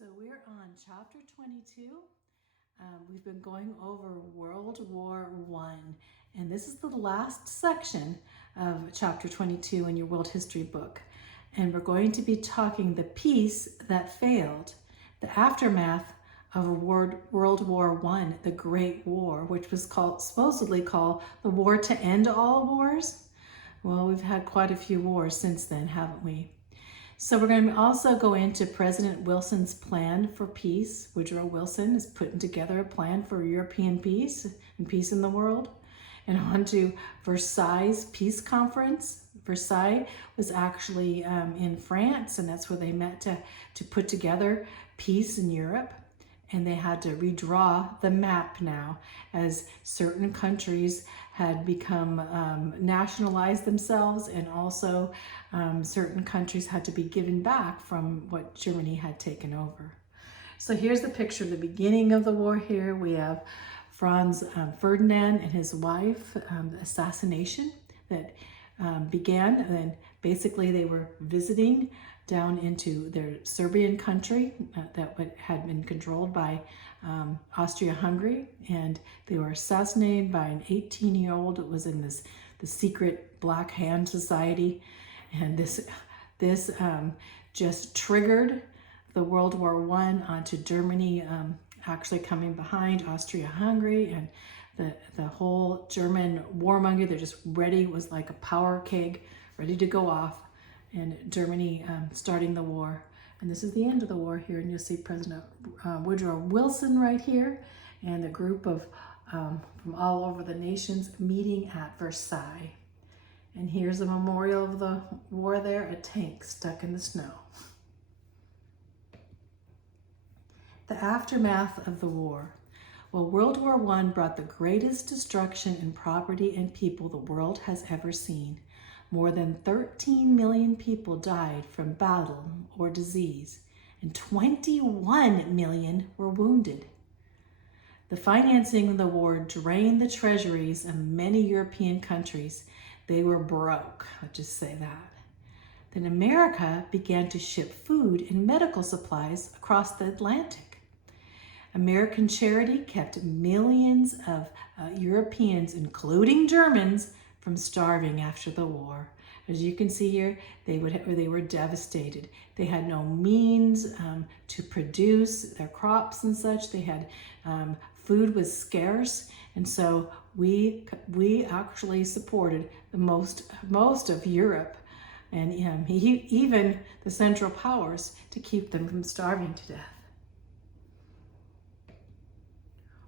So we're on chapter 22. We've been going over World War I, and this is the last section of chapter 22 in your world history book. And we're going to be talking the peace that failed, the aftermath of World War I, the Great War, which was supposedly called the war to end all wars. Well, we've had quite a few wars since then, haven't we? So we're going to also go into President Wilson's plan for peace. Woodrow Wilson is putting together a plan for European peace and peace in the world. And on to Versailles Peace Conference. Versailles was actually in France, and that's where they met to put together peace in Europe. And they had to redraw the map now, as certain countries had become nationalized themselves, and also certain countries had to be given back from what Germany had taken over. So here's the picture of the beginning of the war. Here we have Franz Ferdinand and his wife, the assassination that began, and then basically they were visiting down into their Serbian country that had been controlled by Austria-Hungary, and they were assassinated by an 18-year-old that was in the secret Black Hand Society, and this just triggered the World War I onto Germany, actually coming behind Austria-Hungary, and the whole German warmonger, they're just ready, was like a power keg, ready to go off. And Germany starting the war. And this is the end of the war here. And you'll see President Woodrow Wilson right here, and a group of from all over the nations meeting at Versailles. And here's a memorial of the war there, a tank stuck in the snow. The aftermath of the war. Well, World War I brought the greatest destruction in property and people the world has ever seen. More than 13 million people died from battle or disease, and 21 million were wounded. The financing of the war drained the treasuries of many European countries. They were broke, let's just say that. Then America began to ship food and medical supplies across the Atlantic. American charity kept millions of Europeans, including Germans, from starving after the war. As you can see here, they were devastated. They had no means to produce their crops and such. They had food was scarce, and so we actually supported the most of Europe, and even the Central Powers, to keep them from starving to death.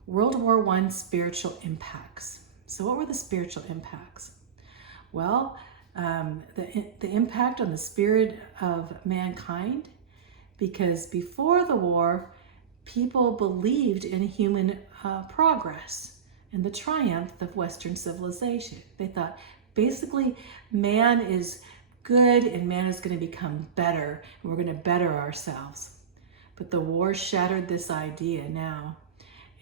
World War I spiritual impacts. So what were the spiritual impacts? Well, the impact on the spirit of mankind, because before the war, people believed in human progress and the triumph of Western civilization. They thought basically man is good and man is going to become better, and we're going to better ourselves. But the war shattered this idea now.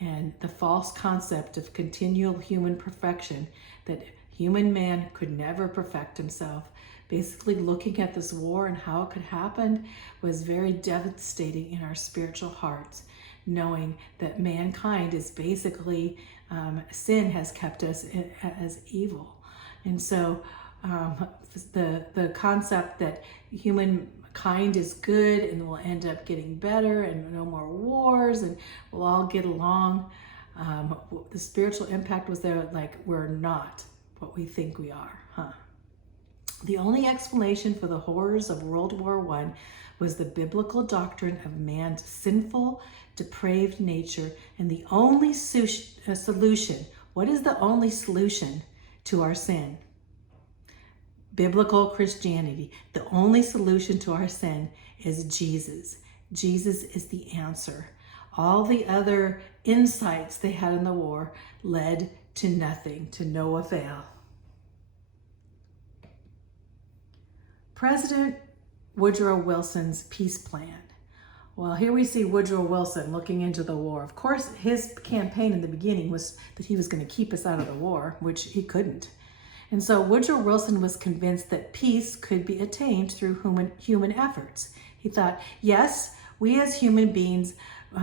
And the false concept of continual human perfection, that human man could never perfect himself. Basically looking at this war and how it could happen was very devastating in our spiritual hearts, knowing that mankind is basically, sin has kept us as evil. And so the concept that humankind is good and we'll end up getting better and no more wars and we'll all get along. The spiritual impact was there, like we're not what we think we are, huh? The only explanation for the horrors of World War I was the biblical doctrine of man's sinful, depraved nature, and the only solution. What is the only solution to our sin? Biblical Christianity. The only solution to our sin is Jesus. Jesus is the answer. All the other insights they had in the war led to nothing, to no avail. President Woodrow Wilson's peace plan. Well, here we see Woodrow Wilson looking into the war. Of course, his campaign in the beginning was that he was going to keep us out of the war, which he couldn't. And so Woodrow Wilson was convinced that peace could be attained through human efforts. He thought, yes, We as human beings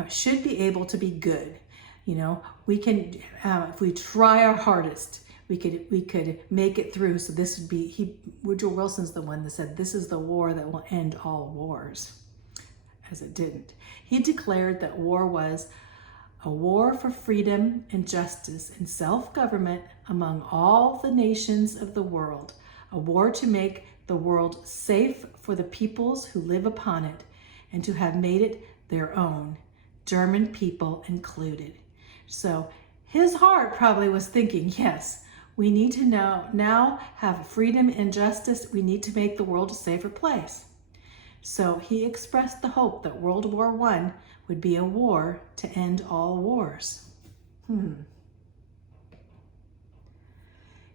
should be able to be good. You know, we can, if we try our hardest, we could make it through. So this would be, Woodrow Wilson's the one that said, this is the war that will end all wars, as it didn't. He declared that war was a war for freedom and justice and self-government among all the nations of the world, a war to make the world safe for the peoples who live upon it and to have made it their own, German people included. So his heart probably was thinking, yes, we need to now have freedom and justice. We need to make the world a safer place. So he expressed the hope that World War I would be a war to end all wars.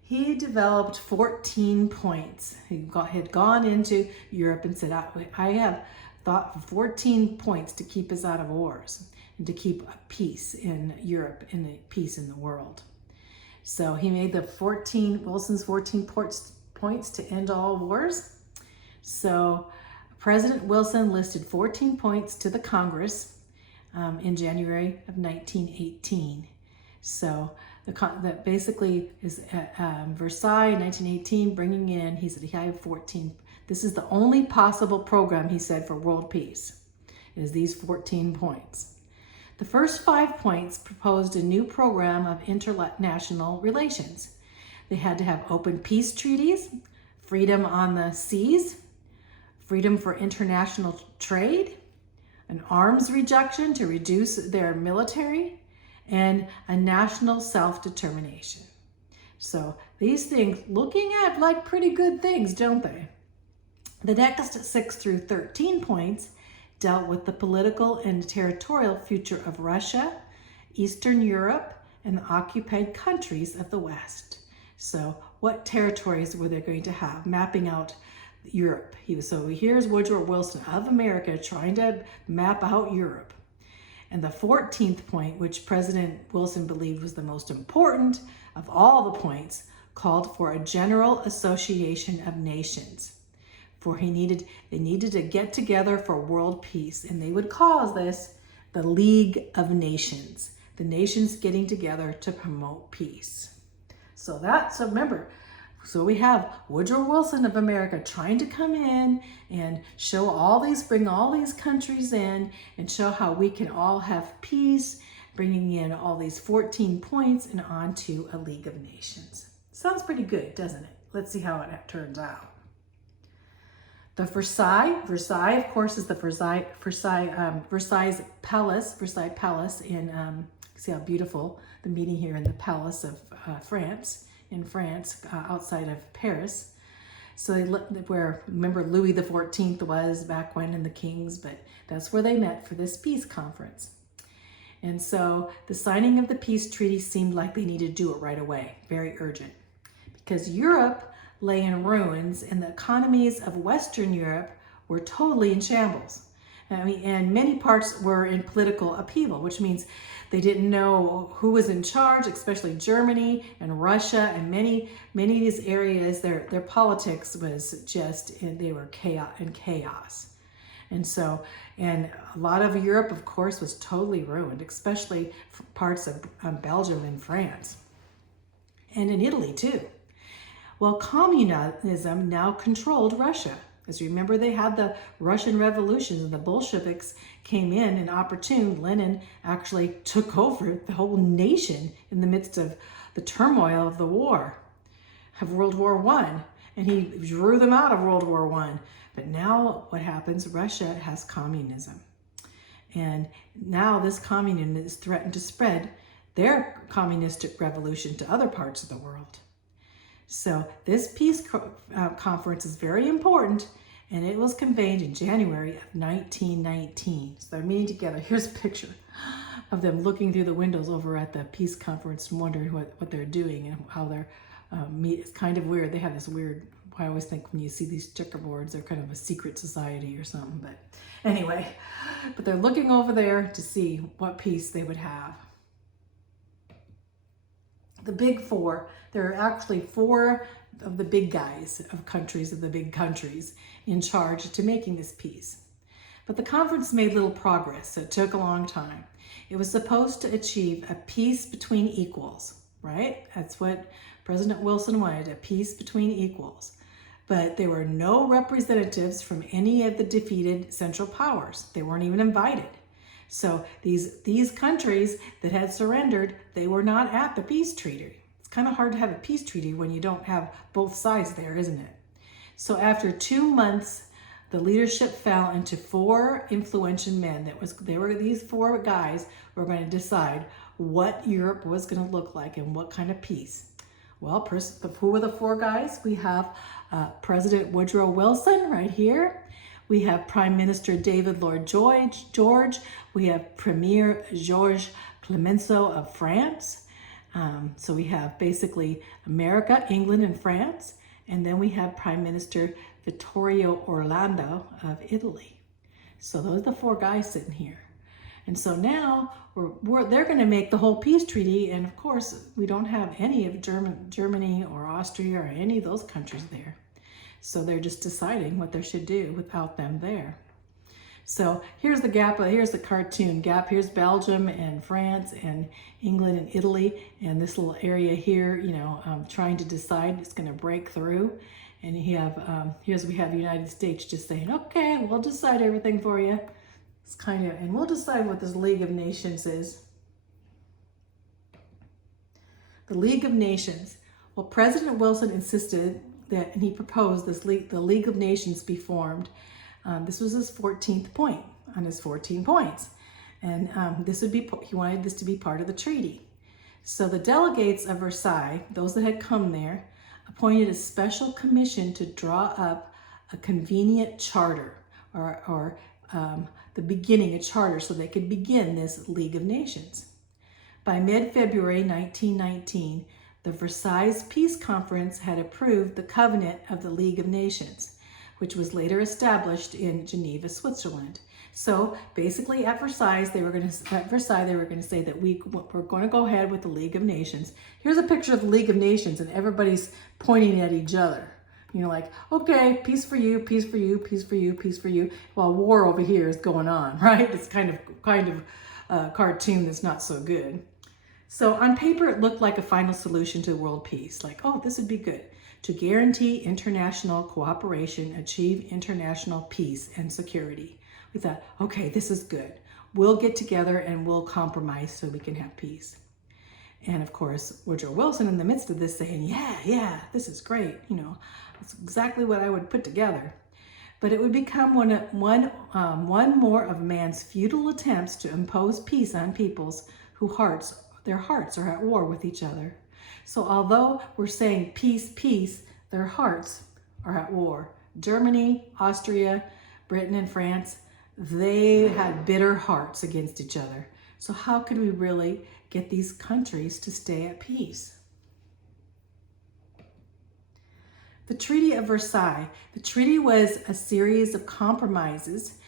He developed 14 points. He had gone into Europe and said, I have thought of 14 points to keep us out of wars and to keep peace in Europe and peace in the world. So he made Wilson's 14 points to end all wars. So President Wilson listed 14 points to the Congress in January of 1918. So that basically is at Versailles in 1918, bringing in, he said he had 14. This is the only possible program, he said, for world peace, is these 14 points. The first 5 points proposed a new program of international relations. They had to have open peace treaties, freedom on the seas, freedom for international trade, an arms reduction to reduce their military, and a national self-determination. So these things, looking at like pretty good things, don't they? The next 6 through 13 points dealt with the political and territorial future of Russia, Eastern Europe, and the occupied countries of the West. So what territories were they going to have? Mapping out Europe. So here's Woodrow Wilson of America trying to map out Europe. And the 14th point, which President Wilson believed was the most important of all the points, called for a general association of nations. For they needed to get together for world peace, and they would call this the League of Nations, the nations getting together to promote peace. So remember, so we have Woodrow Wilson of America trying to come in and bring all these countries in and show how we can all have peace, bringing in all these 14 points and onto a League of Nations. Sounds pretty good, doesn't it? Let's see how it turns out. The Versailles, of course, is the Versailles Palace in, see how beautiful the meeting here in the Palace of France, outside of Paris. So remember Louis XIV was back when, and the kings, but that's where they met for this peace conference. And so the signing of the peace treaty seemed like they needed to do it right away, very urgent, because Europe lay in ruins and the economies of Western Europe were totally in shambles. And many parts were in political upheaval, which means they didn't know who was in charge, especially Germany and Russia, and many of these areas, their politics was just, they were chaos. And a lot of Europe, of course, was totally ruined, especially parts of Belgium and France, and in Italy too. Well, communism now controlled Russia. As you remember, they had the Russian Revolution, and the Bolsheviks came in and opportune. Lenin actually took over the whole nation in the midst of the turmoil of the war, of World War I. And he drew them out of World War I. But now what happens? Russia has communism. And now this communism is threatened to spread their communistic revolution to other parts of the world. So this peace conference is very important, and it was convened in January of 1919. So they're meeting together. Here's a picture of them looking through the windows over at the peace conference and wondering what they're doing and how they're it's kind of weird. They have this weird, I always think when you see these checkerboards, they're kind of a secret society or something. But anyway, they're looking over there to see what peace they would have. The big four, there are actually 4 of the big guys of the big countries in charge to making this peace. But the conference made little progress, so it took a long time. It was supposed to achieve a peace between equals, right? That's what President Wilson wanted, a peace between equals. But there were no representatives from any of the defeated Central Powers. They weren't even invited. So these countries that had surrendered, they were not at the peace treaty. It's kind of hard to have a peace treaty when you don't have both sides there, isn't it? So after 2 months, the leadership fell into 4 influential men. These 4 guys were going to decide what Europe was going to look like and what kind of peace. Well, who were the 4 guys? We have President Woodrow Wilson right here. We have Prime Minister David Lloyd George. We have Premier Georges Clemenceau of France. So we have basically America, England, and France. And then we have Prime Minister Vittorio Orlando of Italy. So those are the 4 guys sitting here. And so now they're going to make the whole peace treaty. And of course, we don't have any of Germany or Austria or any of those countries there. So they're just deciding what they should do without them there. So here's the gap. Here's the cartoon gap. Here's Belgium and France and England and Italy. And this little area here, trying to decide, it's going to break through. And we have the United States just saying, okay, we'll decide everything for you. It's and we'll decide what this League of Nations is. The League of Nations. Well, President Wilson insisted that, and he proposed the League of Nations be formed. This was his 14th point on his 14 points. And he wanted this to be part of the treaty. So the delegates of Versailles, those that had come there, appointed a special commission to draw up a convenient charter or a charter so they could begin this League of Nations. By mid-February 1919, the Versailles Peace Conference had approved the Covenant of the League of Nations, which was later established in Geneva, Switzerland. So basically at Versailles, they were going to say that we're going to go ahead with the League of Nations. Here's a picture of the League of Nations, and everybody's pointing at each other. Like, okay, peace for you, peace for you, peace for you, peace for you. While war over here is going on, right? It's kind of a cartoon that's not so good. So on paper, it looked like a final solution to world peace. Like, oh, this would be good. To guarantee international cooperation, achieve international peace and security. We thought, okay, this is good. We'll get together and we'll compromise so we can have peace. And of course, Woodrow Wilson in the midst of this saying, yeah, this is great. It's exactly what I would put together. But it would become one more of man's futile attempts to impose peace on peoples their hearts are at war with each other. So although we're saying peace, peace, their hearts are at war. Germany, Austria, Britain, and France, they had bitter hearts against each other. So how could we really get these countries to stay at peace? The Treaty of Versailles. The treaty was a series of compromises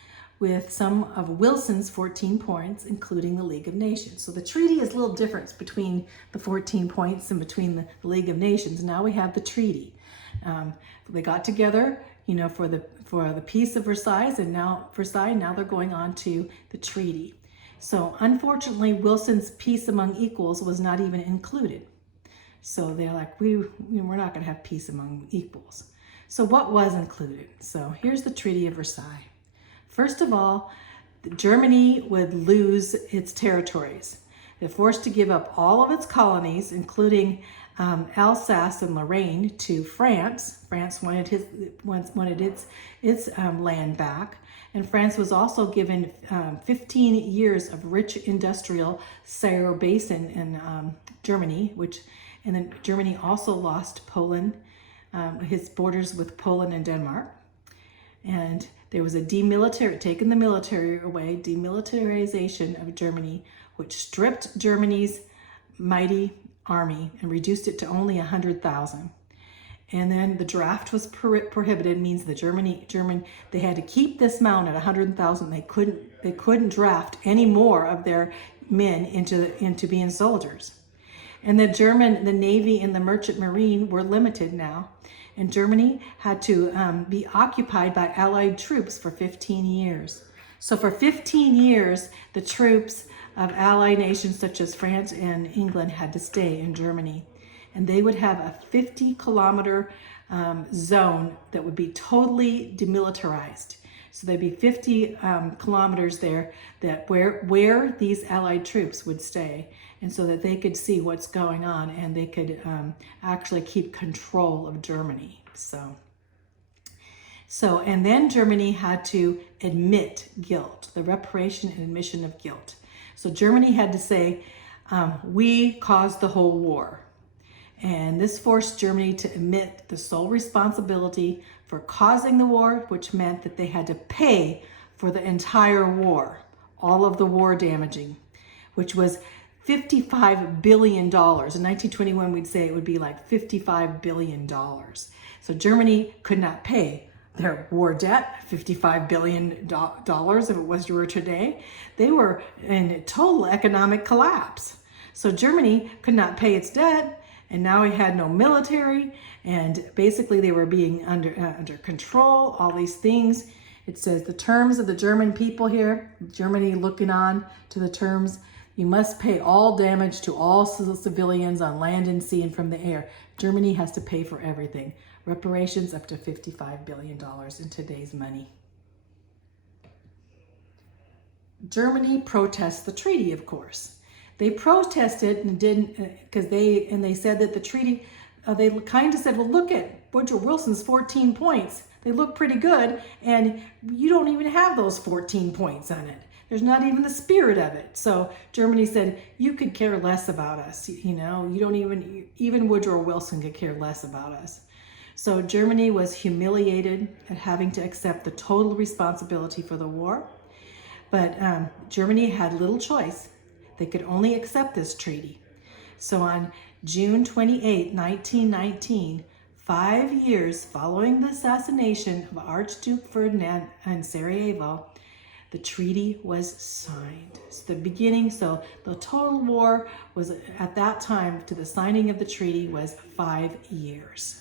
with some of Wilson's 14 points, including the League of Nations. So the treaty is a little different between the 14 points and between the League of Nations. Now we have the treaty. They got together, for the Peace of Versailles, and now they're going on to the treaty. So unfortunately, Wilson's peace among equals was not even included. So they're like, we're not going to have peace among equals. So what was included? So here's the Treaty of Versailles. First of all, Germany would lose its territories. They're forced to give up all of its colonies, including Alsace and Lorraine, to France. France wanted its land back. And France was also given 15 years of rich industrial Saar Basin in Germany, and then Germany also lost Poland, his borders with Poland and Denmark. And there was taking the military away, demilitarization of Germany, which stripped Germany's mighty army and reduced it to only 100,000. And then the draft was prohibited, means they had to keep this amount at 100,000. They couldn't draft any more of their men into being soldiers. And the Navy and the Merchant Marine were limited now. And Germany had to be occupied by Allied troops for 15 years. So for 15 years, the troops of allied nations such as France and England had to stay in Germany. And they would have a 50-kilometer zone that would be totally demilitarized. So there'd be 50 kilometers there that where these allied troops would stay, and so that they could see what's going on and they could actually keep control of Germany. So, and then Germany had to admit guilt, the reparation and admission of guilt. So Germany had to say, we caused the whole war. And this forced Germany to admit the sole responsibility for causing the war, which meant that they had to pay for the entire war, all of the war damaging, which was $55 billion. In 1921, we'd say it would be like $55 billion. So Germany could not pay their war debt, $55 billion if it was today. They were in total economic collapse. So Germany could not pay its debt, and now it had no military, and basically they were being under control, all these things. It says the terms of the German people here, Germany looking on to the terms, you must pay all damage to all civilians on land and sea and from the air. Germany has to pay for everything. Reparations up to $55 billion in today's money. Germany protests the treaty, of course. They protested and didn't, because they said that the treaty, they kind of said, well, look at Woodrow Wilson's 14 points. They look pretty good, and you don't even have those 14 points on it. There's not even the spirit of it. So Germany said, you could care less about us. You know, you don't even Woodrow Wilson could care less about us. So Germany was humiliated at having to accept the total responsibility for the war. But Germany had little choice. They could only accept this treaty. So on June 28, 1919, 5 years following the assassination of Archduke Ferdinand in Sarajevo, the treaty was signed. So the total war was, at that time, to the signing of the treaty, was 5 years.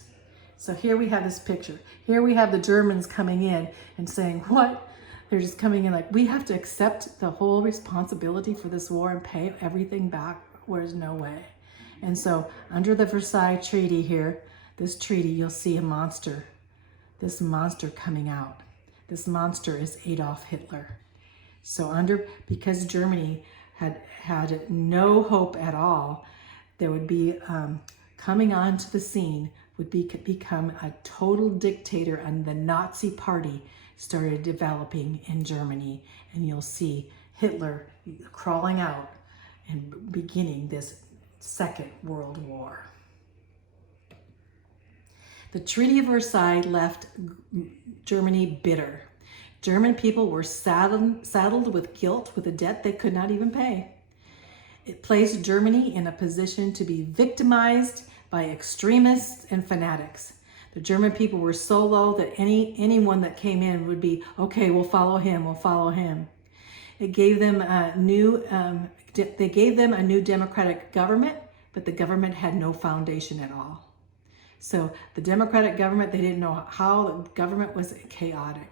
So here we have this picture. Here we have the Germans coming in and saying, what? They're just coming in like, we have to accept the whole responsibility for this war and pay everything back? There's no way. And so under the Versailles Treaty here, this treaty, you'll see a monster. This monster coming out. This monster is Adolf Hitler. So because Germany had no hope at all, there would be coming onto the scene would become a total dictator, and the Nazi Party started developing in Germany. And you'll see Hitler crawling out and beginning this Second World War. The Treaty of Versailles left Germany bitter. German people were saddled with guilt, with a debt they could not even pay. It placed Germany in a position to be victimized by extremists and fanatics. The German people were so low that anyone that came in would be, okay, we'll follow him, we'll follow him. It gave them they gave them a new democratic government, but the government had no foundation at all. So the democratic government, they didn't know how. The government was chaotic.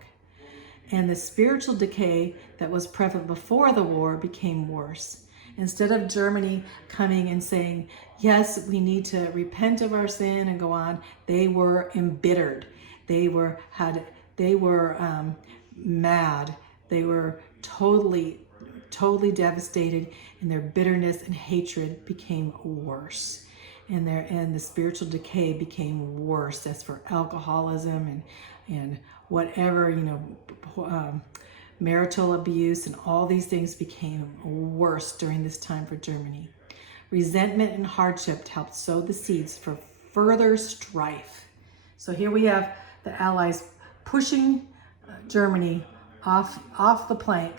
And the spiritual decay that was prevalent before the war became worse. Instead of Germany coming and saying, yes, we need to repent of our sin and go on, they were embittered. They were mad. They were totally devastated, and their bitterness and hatred became worse. And the spiritual decay became worse. As for alcoholism and whatever, marital abuse and all these things became worse during this time for Germany. Resentment and hardship helped sow the seeds for further strife. So here we have the Allies pushing Germany off the plank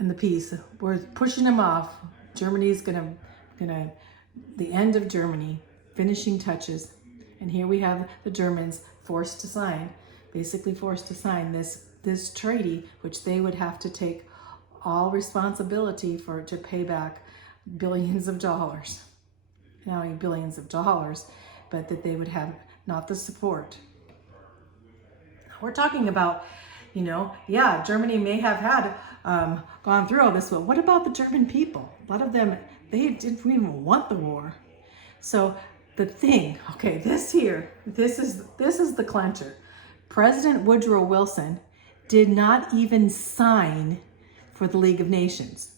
in the peace. We're pushing them off. Germany's gonna the end of Germany, finishing touches. And here we have the Germans forced to sign this treaty, which they would have to take all responsibility to pay back billions of dollars. Not only billions of dollars, but that they would have not the support. We're talking about Yeah, Germany may have had gone through all this, but what about the German people? A lot of them, they didn't even want the war. So the thing, okay, this is the clincher. President Woodrow Wilson did not even sign for the League of Nations.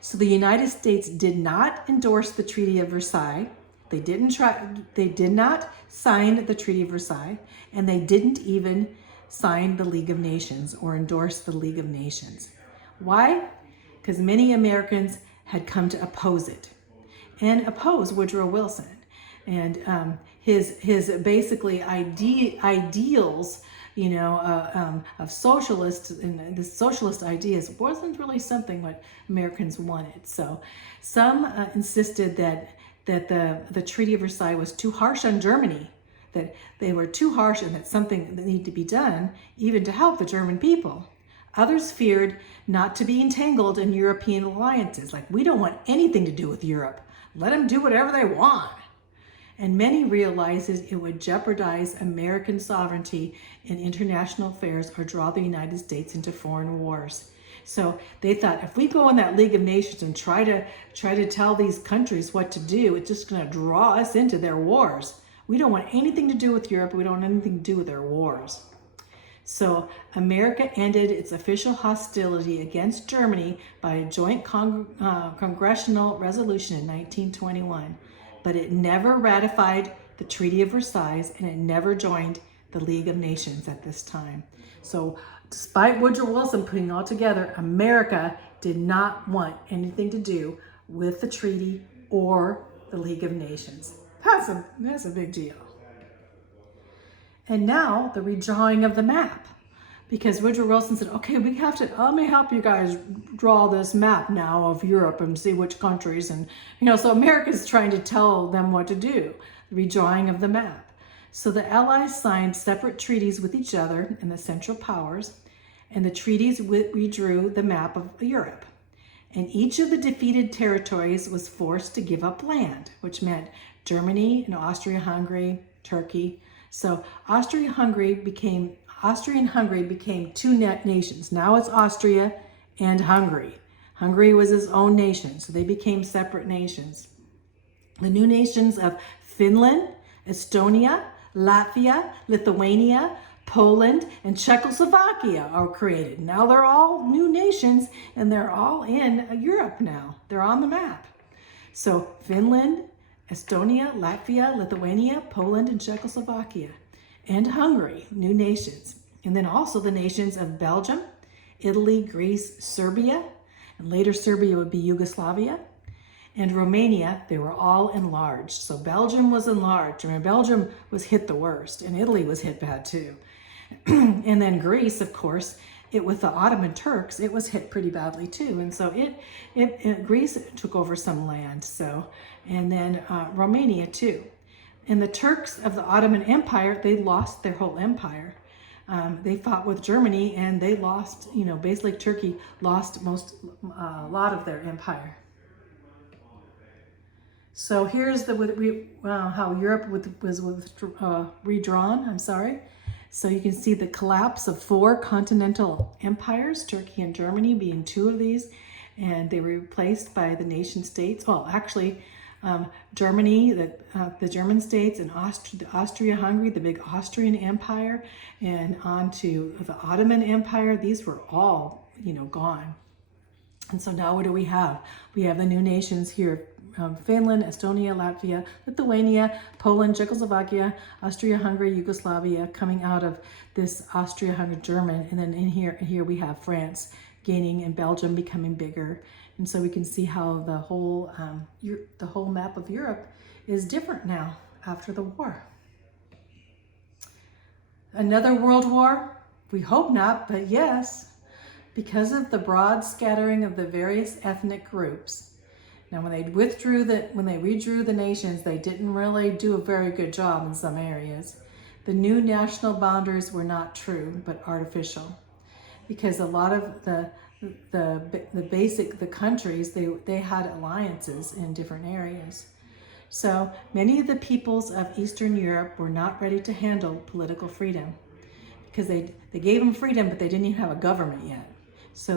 So the United States did not endorse the Treaty of Versailles. They did not sign the Treaty of Versailles, and they didn't even sign the League of Nations or endorse the League of Nations. Why? Because many Americans had come to oppose it and oppose Woodrow Wilson and his basically ideals, of socialists and the socialist ideas wasn't really something what Americans wanted. So some insisted that the Treaty of Versailles was too harsh on Germany, that they were too harsh and that something that needed to be done even to help the German people. Others feared not to be entangled in European alliances, like we don't want anything to do with Europe. Let them do whatever they want. And many realized it would jeopardize American sovereignty in international affairs or draw the United States into foreign wars. So they thought, if we go in that League of Nations and try to tell these countries what to do, it's just going to draw us into their wars. We don't want anything to do with Europe. We don't want anything to do with their wars. So America ended its official hostility against Germany by a joint congressional resolution in 1921. But it never ratified the Treaty of Versailles, and it never joined the League of Nations at this time. So despite Woodrow Wilson putting it all together, America did not want anything to do with the treaty or the League of Nations. That's a big deal. And now the redrawing of the map. Because Woodrow Wilson said, okay, let me help you guys draw this map now of Europe and see which countries. And, so America's trying to tell them what to do, the redrawing of the map. So the Allies signed separate treaties with each other and the Central Powers, and the treaties redrew the map of Europe. And each of the defeated territories was forced to give up land, which meant Germany and Austria-Hungary, Turkey. So Austria-Hungary became two nations. Now it's Austria and Hungary. Hungary was its own nation, so they became separate nations. The new nations of Finland, Estonia, Latvia, Lithuania, Poland, and Czechoslovakia are created. Now they're all new nations, and they're all in Europe now. They're on the map. So Finland, Estonia, Latvia, Lithuania, Poland, and Czechoslovakia. And Hungary, new nations. And then also the nations of Belgium, Italy, Greece, Serbia, and later Serbia would be Yugoslavia, and Romania. They were all enlarged. So Belgium was enlarged. Belgium was hit the worst, and Italy was hit bad too. And then Greece, of course, with the Ottoman Turks, it was hit pretty badly too. And so Greece took over some land. And then Romania too. And the Turks of the Ottoman Empire, they lost their whole empire. They fought with Germany, and they lost, basically Turkey lost a lot of their empire. So here's how Europe was redrawn, So you can see the collapse of 4 continental empires, Turkey and Germany being 2 of these, and they were replaced by the nation states. Well, actually, Germany, the German states, and Austria-Hungary, the big Austrian Empire, and on to the Ottoman Empire. These were all, gone. And so now what do we have? We have the new nations here. Finland, Estonia, Latvia, Lithuania, Poland, Czechoslovakia, Austria-Hungary, Yugoslavia, coming out of this Austria-Hungary German. And then in here we have France gaining and Belgium becoming bigger. And so we can see how the whole map of Europe is different now after the war. Another world war? We hope not, but yes, because of the broad scattering of the various ethnic groups. Now, when they redrew the nations, they didn't really do a very good job in some areas. The new national boundaries were not true, but artificial, because a lot of the countries, they had alliances in different areas. So many of the peoples of Eastern Europe were not ready to handle political freedom, because they gave them freedom, but they didn't even have a government yet. So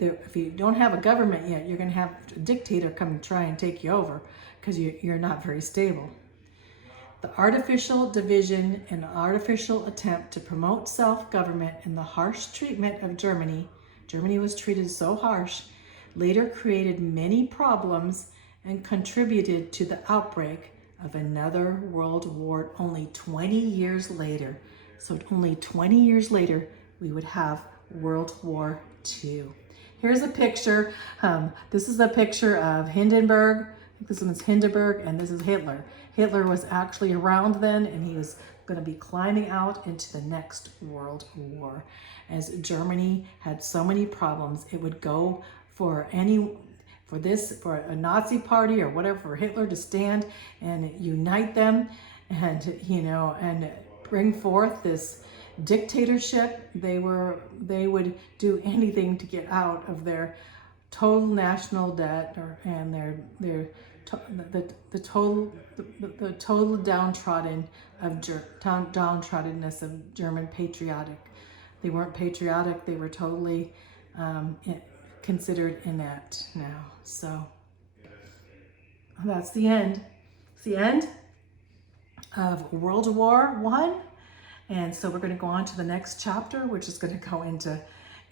if you don't have a government yet, you're going to have a dictator come and try and take you over because you're not very stable. The artificial division and artificial attempt to promote self-government and the harsh treatment of Germany was treated so harsh, later created many problems and contributed to the outbreak of another world war only 20 years later. So only 20 years later, we would have World War II. Here's a picture. This is a picture of Hindenburg. I think this one is Hindenburg, and this is Hitler. Hitler was actually around then, and he was going to be climbing out into the next World War. As Germany had so many problems, it would go for a Nazi party or whatever, for Hitler to stand and unite them and, and bring forth this dictatorship. They would do anything to get out of their total national debt and the total downtroddenness of German patriotic. They weren't patriotic. They were totally considered inept now. So that's the end. It's the end of World War I. And so we're going to go on to the next chapter, which is going to go into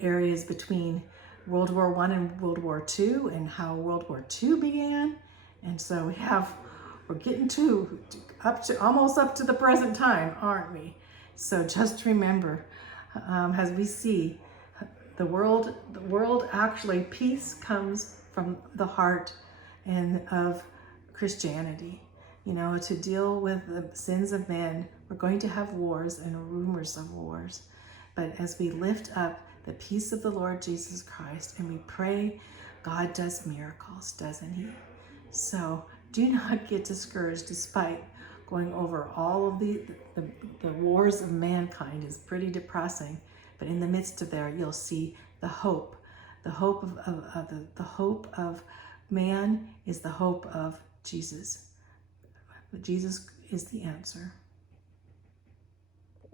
areas between World War I and World War II and how World War II began. And so we're getting almost up to the present time, aren't we? So just remember, as we see, the world actually, peace comes from the heart and of Christianity. To deal with the sins of men, we're going to have wars and rumors of wars. But as we lift up the peace of the Lord Jesus Christ and we pray, God does miracles, doesn't he? So do not get discouraged despite going over all of the wars of mankind. Is pretty depressing. But in the midst of there, you'll see the hope. The hope the hope of man is the hope of Jesus. But Jesus is the answer.